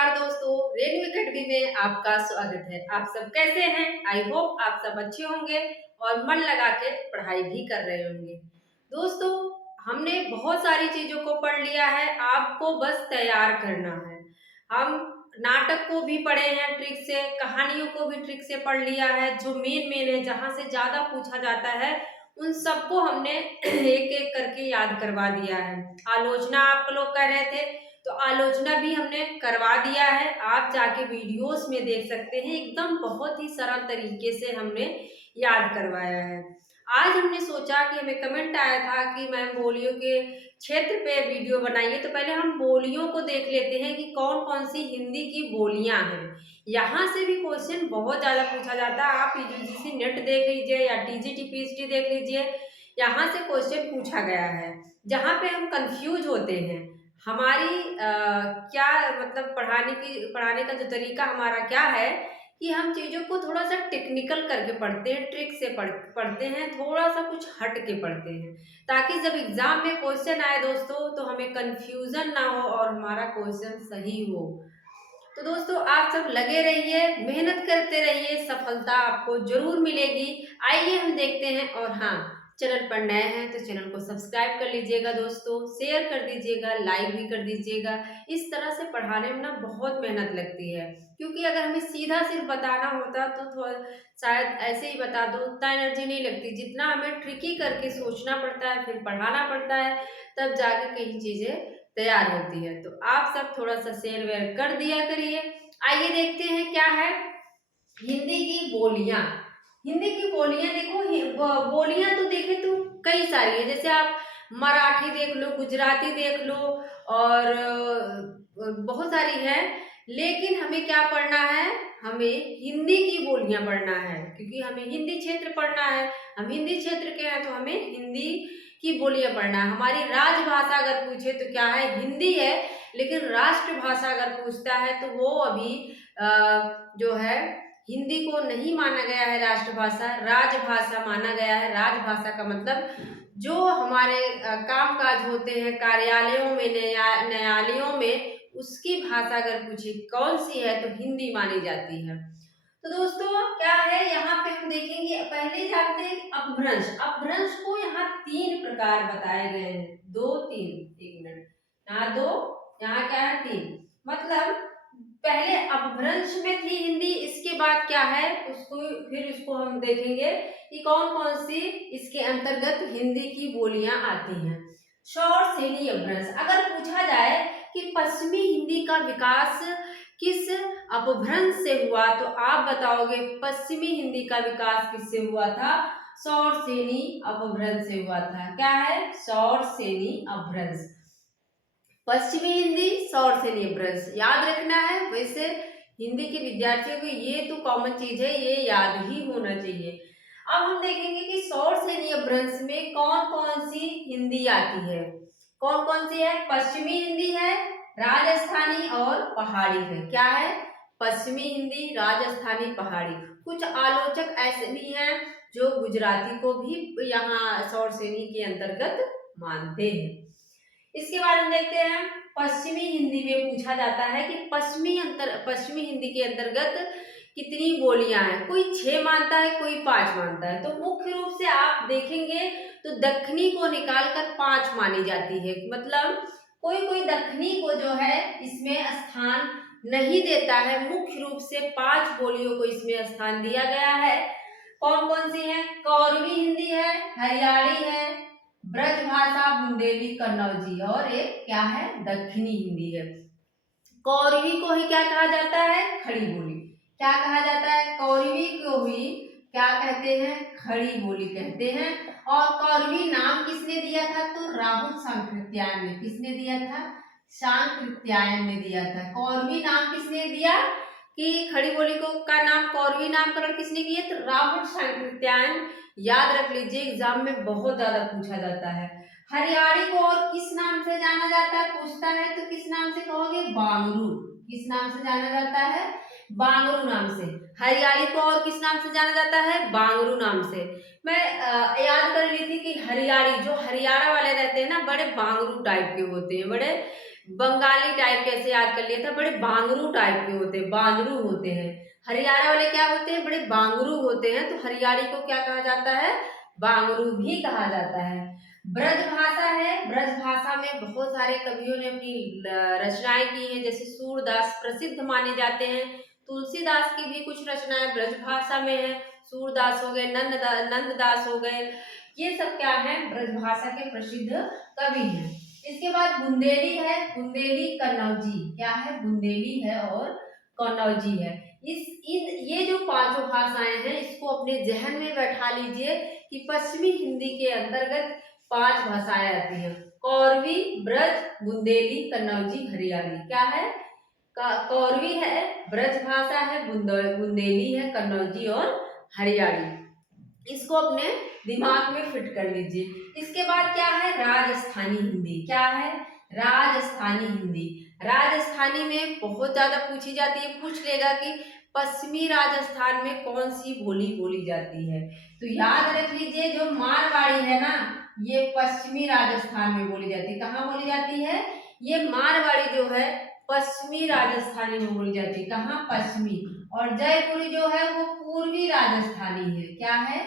नमस्कार दोस्तों, रेनू एकेडमी में आपका स्वागत है। आप सब कैसे हैं? आई होप आप सब अच्छे होंगे और मन लगा के पढ़ाई भी कर रहे होंगे। दोस्तों, हमने बहुत सारी चीजों को पढ़ लिया है, आपको बस तैयार करना है। हम नाटक को भी पढ़े हैं ट्रिक से, कहानियों को भी ट्रिक से पढ़ लिया है। जो मेन है, जहाँ से ज्यादा पूछा जाता है, उन सबको हमने एक एक करके याद करवा दिया है। आलोचना आप लोग कह रहे थे, तो आलोचना भी हमने करवा दिया है। आप जाके वीडियोस में देख सकते हैं, एकदम बहुत ही सरल तरीके से हमने याद करवाया है। आज हमने सोचा कि हमें कमेंट आया था कि मैम बोलियों के क्षेत्र पे वीडियो बनाइए, तो पहले हम बोलियों को देख लेते हैं कि कौन कौन सी हिंदी की बोलियां हैं। यहाँ से भी क्वेश्चन बहुत ज्यादा पूछा जाता है। आप यूजीसी नेट देख लीजिए या टीजीटी पीएचडी देख लीजिए, यहाँ से क्वेश्चन पूछा गया है। जहाँ पे हम कंफ्यूज होते हैं, हमारी क्या मतलब पढ़ाने का जो तरीका हमारा क्या है कि हम चीज़ों को थोड़ा सा टेक्निकल करके पढ़ते हैं, ट्रिक से पढ़ते हैं, थोड़ा सा कुछ हट के पढ़ते हैं, ताकि जब एग्जाम में क्वेश्चन आए दोस्तों तो हमें कंफ्यूजन ना हो और हमारा क्वेश्चन सही हो। तो दोस्तों, आप सब लगे रहिए, मेहनत करते रहिए, सफलता आपको जरूर मिलेगी। आइए हम देखते हैं। और हाँ, चैनल पर नए हैं तो चैनल को सब्सक्राइब कर लीजिएगा दोस्तों, शेयर कर दीजिएगा, लाइक भी कर दीजिएगा। इस तरह से पढ़ाने में ना बहुत मेहनत लगती है, क्योंकि अगर हमें सीधा सिर्फ बताना होता तो थोड़ा शायद ऐसे ही बता दो, उतना एनर्जी नहीं लगती। जितना हमें ट्रिकी करके सोचना पड़ता है, फिर पढ़ाना पड़ता है, तब जाके कई चीजें तैयार होती है। तो आप सब थोड़ा सा शेयर वेयर कर दिया करिए। आइए देखते हैं क्या है हिंदी की बोलियां। हिंदी की बोलियां देखो, बोलियां तो देखे तो कई सारी है। जैसे आप मराठी देख लो, गुजराती देख लो, और बहुत सारी है। लेकिन हमें क्या पढ़ना है? हमें हिंदी की बोलियां पढ़ना है, क्योंकि हमें हिंदी क्षेत्र पढ़ना है। हम हिंदी क्षेत्र के हैं तो हमें हिंदी की बोलियां पढ़ना है। हमारी राजभाषा अगर पूछे तो क्या है? हिंदी है। लेकिन राष्ट्रभाषा अगर पूछता है तो वो अभी जो है हिंदी को नहीं माना गया है राष्ट्रभाषा, राजभाषा माना गया है। राजभाषा का मतलब जो हमारे कामकाज होते हैं कार्यालयों में, न्यायालयों में, उसकी भाषा अगर पूछी कौन सी है तो हिंदी मानी जाती है। तो दोस्तों, क्या है यहाँ पे हम देखेंगे, पहले जानते हैं अपभ्रंश। अपभ्रंश को यहाँ 3 प्रकार बताए गए हैं, 2 3, 1 मिनट, यहाँ 2, यहाँ क्या है 3। मतलब पहले अपभ्रंश में थी हिंदी, इसके बाद क्या है उसको, फिर इसको हम देखेंगे कि कौन कौन सी इसके अंतर्गत हिंदी की बोलियां आती हैं। शौर सेनी अपभ्रंश। अगर पूछा जाए कि पश्चिमी हिंदी का विकास किस अपभ्रंश से हुआ, तो आप बताओगे पश्चिमी हिंदी का विकास किससे हुआ था? शौर सेनी अपभ्रंश से हुआ था। क्या है? शौर सेनी अपभ्रंश। पश्चिमी हिंदी, शौर सेनी अपभ्रंश याद रखना है। वैसे हिंदी के विद्यार्थियों को ये तो कॉमन चीज है, ये याद ही होना चाहिए। अब हम देखेंगे कि शौर सेनी अपभ्रंश में कौन कौन सी हिंदी आती है। कौन कौन सी है? पश्चिमी हिंदी है, राजस्थानी और पहाड़ी है। क्या है? पश्चिमी हिंदी, राजस्थानी, पहाड़ी। कुछ आलोचक ऐसे भी हैं जो गुजराती को भी यहाँ शौर सेनी के अंतर्गत मानते हैं। इसके बाद हम देखते हैं पश्चिमी हिंदी में पूछा जाता है कि पश्चिमी हिंदी के अंतर्गत कितनी बोलियां हैं। कोई 6 मानता है, कोई 5 मानता है। तो मुख्य रूप से आप देखेंगे तो दक्षिणी को निकालकर 5 मानी जाती है। मतलब कोई कोई दक्षिणी को जो है इसमें स्थान नहीं देता है। मुख्य रूप से 5 बोलियों को इसमें स्थान दिया गया है। कौन कौन सी है? कौरवी हिंदी है, हरियाणी है, ब्रजभाषा, बुंदेली, कन्नौजी, और एक क्या है? दक्षिणी हिंदी है। कौरवी को ही क्या कहा जाता है? खड़ी बोली। क्या कहा जाता है? कौरवी को ही क्या कहते हैं? खड़ी बोली कहते हैं। और कौरवी नाम किसने दिया था? तो राहुल सांकृत्यायन ने। किसने दिया था? सांकृत्यायन ने दिया था। कौरवी नाम किसने दिया कि खड़ी बोली को का नाम कौरवी नामकरण किसने किया? तो राहुल सांकृत्यायन। याद रख लीजिए, एग्जाम में बहुत ज्यादा पूछा जाता है। हरियाणी को और किस नाम से जाना जाता है? पूछता है तो किस नाम से कहोगे? बांगरू। किस नाम से जाना जाता है? बांगरू नाम से। हरियाणी को और किस नाम से जाना जाता है? बांगरू नाम से। मैं याद कर ली थी कि हरियाणी, जो हरियाणा वाले रहते हैं ना, बड़े बांगरू टाइप के होते हैं, बड़े बंगाली टाइप कैसे याद कर लिया था, बड़े बांगरू टाइप के होते हैं, बांदरू होते हैं। हरियाणा वाले क्या होते हैं, बड़े बांगरू होते हैं, तो हरियाणी को क्या कहा जाता है, बांगरू भी कहा जाता है। ब्रज भाषा है, ब्रज भाषा में बहुत सारे कवियों ने अपनी रचनाएं की हैं, जैसे सूरदास प्रसिद्ध माने जाते हैं। तुलसीदास की भी कुछ रचनाएं ब्रज भाषा में है। सूरदास हो गए, नंददास हो गए, ये सब क्या है, ब्रज भाषा के प्रसिद्ध कवि हैं। इसके बाद बुंदेली है, बुंदेली कन्नौजी, क्या है, बुंदेली है और कन्नौजी है। ये जो पांचों भाषाएं हैं, इसको अपने जहन में बैठा लीजिए कि पश्चिमी हिंदी के अंतर्गत 5 भाषाएं आती हैं। कौरवी, ब्रज, बुंदेली, कन्नौजी, हरियाणी। क्या है, कौरवी है, ब्रज भाषा है, बुंदेली है, कन्नौजी और हरियाणी। इसको अपने दिमाग में फिट कर लीजिए। इसके बाद क्या है, राजस्थानी हिंदी। क्या है, राजस्थानी हिंदी। राजस्थानी में बहुत ज्यादा पूछी जाती है, पूछ लेगा कि पश्चिमी राजस्थान में कौन सी बोली बोली जाती है, तो याद रख लीजिए जो मारवाड़ी है ना, ये पश्चिमी राजस्थान में बोली जाती है। कहाँ बोली जाती है, ये मारवाड़ी जो है पश्चिमी राजस्थानी में बोली जाती है। कहाँ, पश्चिमी। और जयपुरी जो है वो पूर्वी राजस्थानी है। क्या है,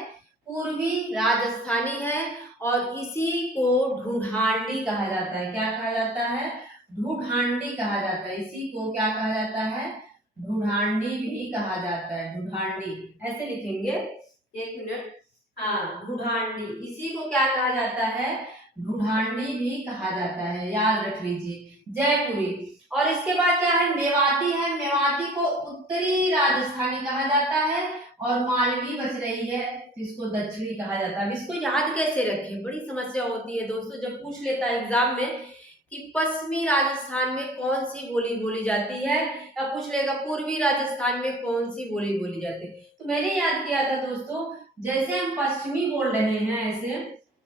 पूर्वी राजस्थानी है। और इसी को ढूंढांडी कहा जाता है। क्या कहा जाता है, ढूंढांडी कहा जाता है। इसी को क्या कहा जाता है, ढूंढांडी भी कहा जाता है। ढूंढांडी ऐसे लिखेंगे, एक मिनट, हाँ, ढूंढांडी, इसी को क्या कहा जाता है, ढूंढांडी भी कहा जाता है, याद रख लीजिए। जयपुरी। और इसके बाद क्या है, मेवाती है, मेवाती को उत्तरी राजस्थानी कहा जाता है। और मालवी बच रही है, तो इसको दक्षिणी कहा जाता है। अब इसको याद कैसे रखें, बड़ी समस्या होती है दोस्तों, जब पूछ लेता है एग्जाम में कि पश्चिमी राजस्थान में कौन सी बोली बोली जाती है, या पूछ लेगा पूर्वी राजस्थान में कौन सी बोली बोली जाती है। तो मैंने याद किया था दोस्तों, जैसे हम पश्चिमी बोल रहे हैं, ऐसे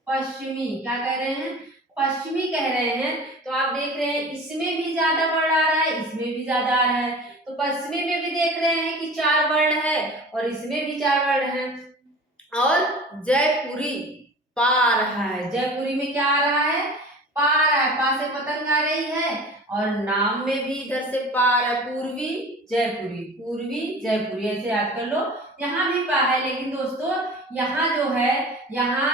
पश्चिमी क्या कह रहे हैं, पश्चिमी कह रहे हैं, तो आप देख रहे हैं इसमें भी ज्यादा वर्ड आ रहा है, इसमें भी ज्यादा आ रहा है। तो पश्चिमी में भी देख रहे हैं कि 4 वर्ड है, और इसमें भी 4 वर्ड है। और जयपुरी पा आ रहा है, जयपुरी में क्या आ रहा है, पा आ रहा है, पा से पतंग आ रही है। और नाम में भी इधर से पा आ रहा है, पूर्वी जयपुरी, पूर्वी जयपुरी, ऐसे याद कर लो। यहाँ भी पा है, लेकिन दोस्तों यहाँ जो है, यहाँ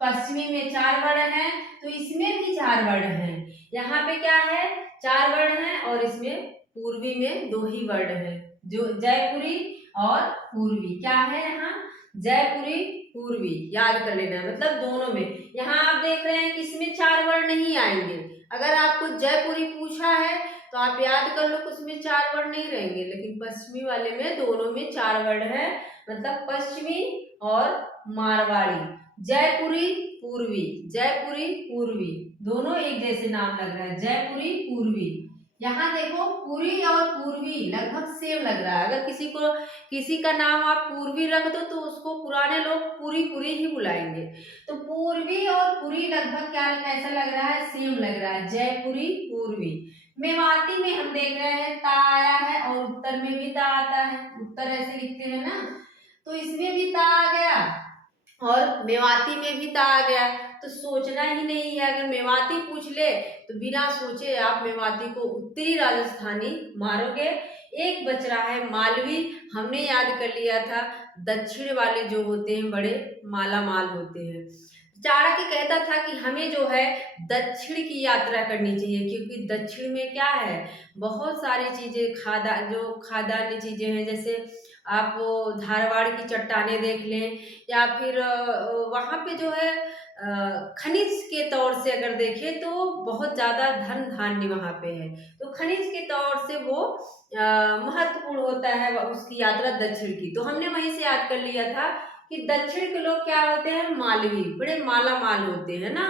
पश्चिमी में 4 वर्ण है, तो इसमें भी 4 वर्ण है। यहाँ पे क्या है, 4 वर्ण है, और इसमें पूर्वी में 2 ही वर्ण है, जो जयपुरी और पूर्वी। क्या है यहाँ, जयपुरी पूर्वी, याद कर लेना है, मतलब दोनों में। यहाँ आप देख रहे हैं कि इसमें 4 वर्ण नहीं आएंगे। अगर आपको जयपुरी पूछा है तो आप याद कर लो कि उसमें 4 वर्ण नहीं रहेंगे, लेकिन पश्चिमी वाले में दोनों में 4 वर्ण है, मतलब पश्चिमी और मारवाड़ी। जयपुरी पूर्वी, जयपुरी पूर्वी, दोनों एक जैसे नाम लग रहा है, जयपुरी पूर्वी। यहाँ देखो पुरी और पूर्वी लगभग सेम लग रहा है। अगर किसी का नाम आप पूर्वी रख दो तो उसको पुराने लोग पूरी पूरी ही बुलाएंगे। तो पूर्वी और पुरी लगभग क्या ऐसा लग रहा है, सेम लग रहा है, जयपुरी पूर्वी। मेवाती में हम देख रहे हैं ता आया है, और उत्तर में भी ता आता है, उत्तर ऐसे लिखते हैं ना, तो इसमें भी ता आ गया और मेवाती में भी ता आ गया। तो सोचना ही नहीं है, अगर मेवाती पूछ ले तो बिना सोचे आप मेवाती को उत्तरी राजस्थानी मारोगे। एक बच रहा है मालवी, हमने याद कर लिया था, दक्षिण वाले जो होते हैं बड़े माला माल होते हैं। चाणक्य कहता था कि हमें जो है दक्षिण की यात्रा करनी चाहिए, क्योंकि दक्षिण में क्या है, बहुत सारी चीजें खाद्यान्न चीजें हैं, जैसे आप वो धारवाड़ की चट्टानें देख लें, या फिर वहाँ पे जो है खनिज के तौर से अगर देखें तो बहुत ज़्यादा धन धान्य वहाँ पे है, तो खनिज के तौर से वो महत्वपूर्ण होता है उसकी यात्रा दक्षिण की। तो हमने वहीं से याद कर लिया था कि दक्षिण के लोग क्या होते हैं, मालवी, बड़े माला माल होते हैं ना,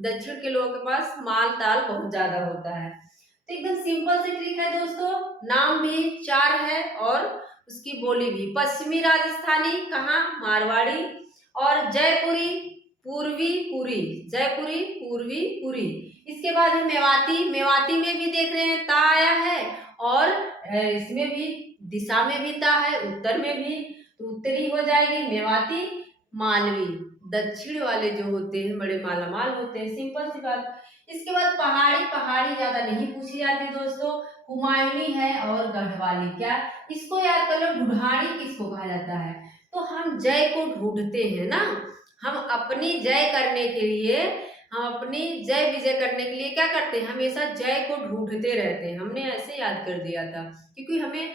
दक्षिण के लोगों के पास माल ताल बहुत ज्यादा होता है। तो एकदम सिंपल से ट्रिक है दोस्तों, नाम भी 4 है और उसकी बोली भी। पश्चिमी राजस्थानी कहाँ, मारवाड़ी, और जयपुरी पूर्वी पुरी, जयपुरी पूर्वी पुरी। इसके बाद है मेवाती, मेवाती में भी देख रहे हैं ता आया है, और इसमें भी दिशा में भी ता है, उत्तर में भी, तो उत्तरी हो जाएगी मेवाती। मालवी, दक्षिण वाले जो होते हैं बड़े मालामाल होते हैं, सिंपल सी बात। इसके बाद पहाड़ी, पहाड़ी ज्यादा नहीं पूछी जाती दोस्तों, कुमायूनी है और गढ़वाली। क्या इसको याद कर लो, ढूढ़ानी किसको कहा जाता है? तो हम जय को ढूंढते हैं ना, हम अपनी जय करने के लिए, हम अपनी जय विजय करने के लिए क्या करते हैं, हमेशा जय को ढूंढते रहते हैं। हमने ऐसे याद कर दिया था क्योंकि हमें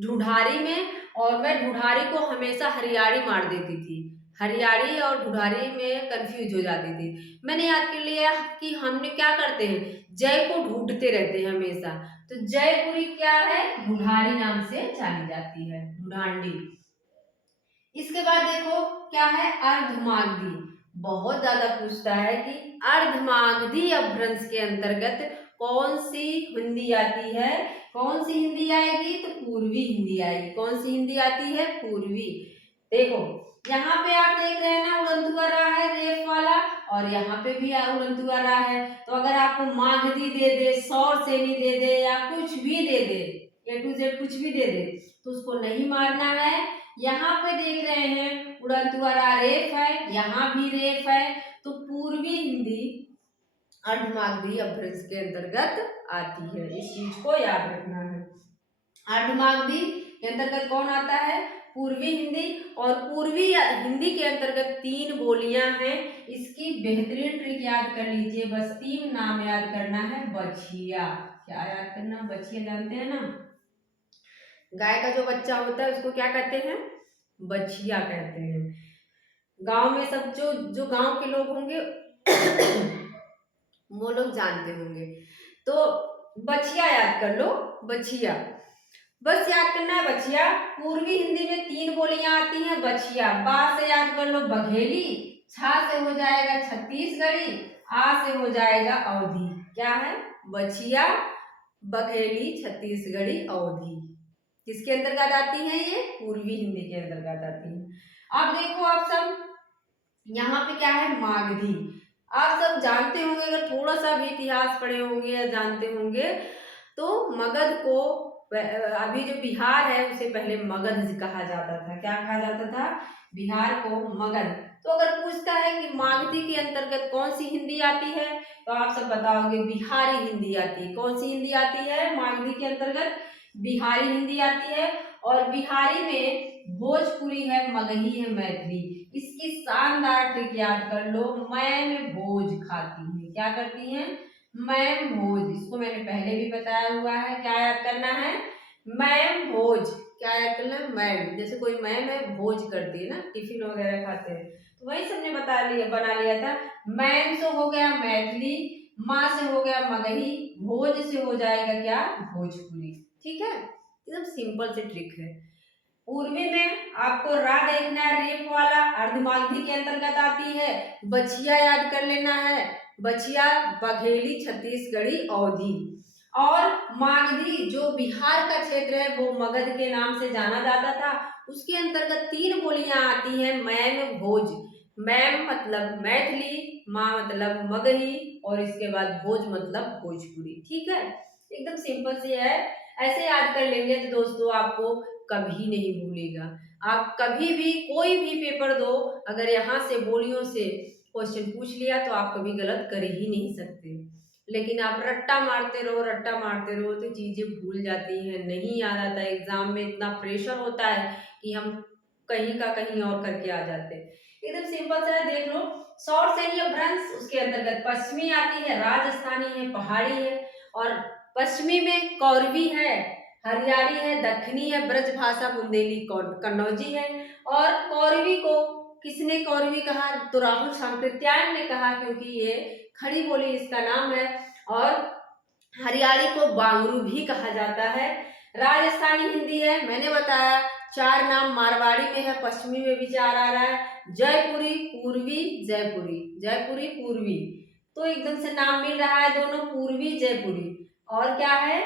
ढूंढारी में, और मैं ढूंढारी को हमेशा हरियाणी मार देती थी, हरियाणी और ढूंढारी में कंफ्यूज हो जाती थी। मैंने याद कर लिया कि हमने क्या करते हैं, जय को ढूंढते रहते हैं हमेशा। तो जयपुरी क्या है, ढूंढारी नाम से जानी जाती है, ढूंढांडी। इसके बाद देखो क्या है, अर्धमागधी। बहुत ज्यादा पूछता है कि अर्धमागधी अपभ्रंश के अंतर्गत कौन सी हिंदी आती है? कौन सी हिंदी आएगी? तो पूर्वी हिंदी आएगी। कौन सी हिंदी आती है? पूर्वी। देखो यहाँ पे आप देख रहे हैं ना, उड़ंतु आ रहा है रेफ वाला, और यहाँ पे भी उड़ंतु आ रहा है। तो अगर आपको मागधी दे दे, सौर सेनी दे दे, या कुछ भी दे दे, A to Z कुछ भी दे दे, तो उसको नहीं मारना है। यहाँ पे देख रहे हैं उड़ंतु आ रहा रेफ है, यहाँ भी रेफ है, तो पूर्वी हिंदी अर्धमागधी अपभ्रंश के अंतर्गत आती है। इस चीज को याद रखना है। अर्धमागधी के अंतर्गत कौन आता है? पूर्वी हिंदी। और पूर्वी हिंदी के अंतर्गत 3 बोलियां हैं। इसकी बेहतरीन ट्रिक याद कर लीजिए, बस 3 नाम याद करना है। बछिया, क्या याद करना? बछिया जानते हैं ना, गाय का जो बच्चा होता है उसको क्या कहते हैं? बछिया कहते हैं। गांव में सब जो गांव के लोग होंगे वो लोग जानते होंगे। तो बछिया याद कर लो, बछिया बस याद करना है, बछिया। पूर्वी हिंदी में 3 बोलियां आती हैं। बछिया, बा से याद कर लो बघेली, छा से हो जाएगा छत्तीसगढ़ी, आ से हो जाएगा अवधी। क्या है? बछिया, बघेली, छत्तीसगढ़ी, अवधी। किसके अंतर्गत आती है? ये पूर्वी हिंदी के अंतर्गत आती है। अब देखो आप सब, यहाँ पे क्या है? मागधी। आप सब जानते होंगे, अगर थोड़ा सा भी इतिहास पढ़े होंगे या जानते होंगे, तो मगध को, अभी जो बिहार है उसे पहले मगध कहा जाता था। क्या कहा जाता था? बिहार को मगध। तो अगर पूछता है कि मागधी के अंतर्गत कौन सी हिंदी आती है, तो आप सब बताओगे बिहारी हिंदी आती है। कौन सी हिंदी आती है मागधी के अंतर्गत? बिहारी हिंदी आती है। और बिहारी में भोजपुरी है, मगही है, मैथिली। इसकी शानदार ट्रिक याद कर लो, मैम भोज खाती है। क्या करती हैं? मैम भोज। इसको मैंने पहले भी बताया हुआ है। क्या याद करना है? मैम भोज। क्या याद करना है? मैम, जैसे कोई मैम है भोज करती है ना, टिफिन वगैरह खाते हैं, तो वही सबने बना लिया था। मैम से हो गया मैथिली, माँ से हो गया मगही, भोज से हो जाएगा क्या? भोजपुरी। ठीक है, एकदम सिंपल सी ट्रिक है। पूर्वी में आपको रा देखना है, रेफ वाला, अर्धमागधी के अंतर्गत आती है। बछिया याद कर लेना है, बछिया, बघेली, छत्तीसगढ़ी, अवधी। और मागधी जो बिहार का क्षेत्र है वो मगध के नाम से जाना जाता था। उसके अंतर्गत 3 बोलियां आती हैं। मैम भोज, मैम मतलब मैथिली, माँ मतलब मगही, और इसके बाद भोज मतलब भोजपुरी। ठीक है, एकदम सिंपल सी है। ऐसे याद कर लेंगे तो दोस्तों आपको कभी नहीं भूलेगा। आप कभी भी कोई भी पेपर दो, अगर यहाँ से बोलियों से क्वेश्चन पूछ लिया तो आप कभी गलत कर ही नहीं सकते। लेकिन आप रट्टा मारते रहो, रट्टा मारते रहो, तो चीजें भूल जाती हैं, नहीं याद आता। एग्जाम में इतना प्रेशर होता है कि हम कहीं का कहीं और करके आ जाते हैं। एकदम सिंपल सा है, देख लो। शॉर्ट सैन्य अपभ्रंश, उसके अंतर्गत पश्चिमी आती है, राजस्थानी है, पहाड़ी है। और पश्चिमी में कौरवी है, हरियाणी है, दक्षिणी है, ब्रजभाषा, बुंदेली, कन्नौजी है। और कौरवी को किसने कौरवी कहा? तो राहुल सांकृत्यायन ने कहा, क्योंकि ये खड़ी बोली इसका नाम है। और हरियाणी को बांगरू भी कहा जाता है। राजस्थानी हिंदी है, मैंने बताया 4 नाम मारवाड़ी में है, पश्चिमी में भी 4 आ रहा है। जयपुरी, पूर्वी, जयपुरी, जयपुरी, पूर्वी, तो एकदम से नाम मिल रहा है दोनों, पूर्वी, जयपुरी। और क्या है?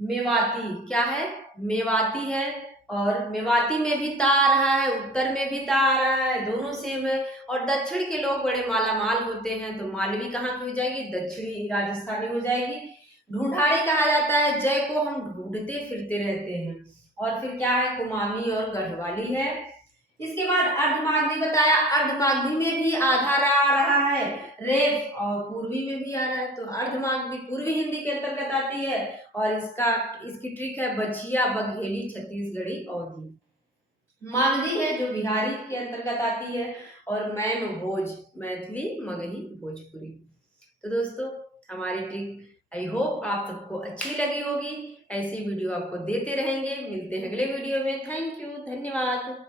मेवाती। क्या है? मेवाती है। और मेवाती में भी ता आ रहा है, उत्तर में भी ता आ रहा है, दोनों सेम है। और दक्षिण के लोग बड़े मालामाल होते हैं, तो मालवी कहाँ की हो जाएगी? दक्षिणी राजस्थानी हो जाएगी। ढूंढारी कहा जाता है, जय को हम ढूंढते फिरते रहते हैं। और फिर क्या है? कुमाऊनी और गढ़वाली है। इसके बाद अर्धमागधी बताया, अर्धमागधी में भी आधार आ रहा है रेफ और पूर्वी में भी आ रहा है, तो अर्धमागधी पूर्वी हिंदी के अंतर्गत आती है। और इसकी ट्रिक है बछिया, बघेली, छत्तीसगढ़ी, अवधी। मागधी है जो बिहारी के अंतर्गत आती है, और मैम भोज, मैथिली, मगही, भोजपुरी। तो दोस्तों हमारी ट्रिक आई होप आप सबको अच्छी लगी होगी। ऐसी वीडियो आपको देते रहेंगे, मिलते हैं अगले वीडियो में। थैंक यू, धन्यवाद।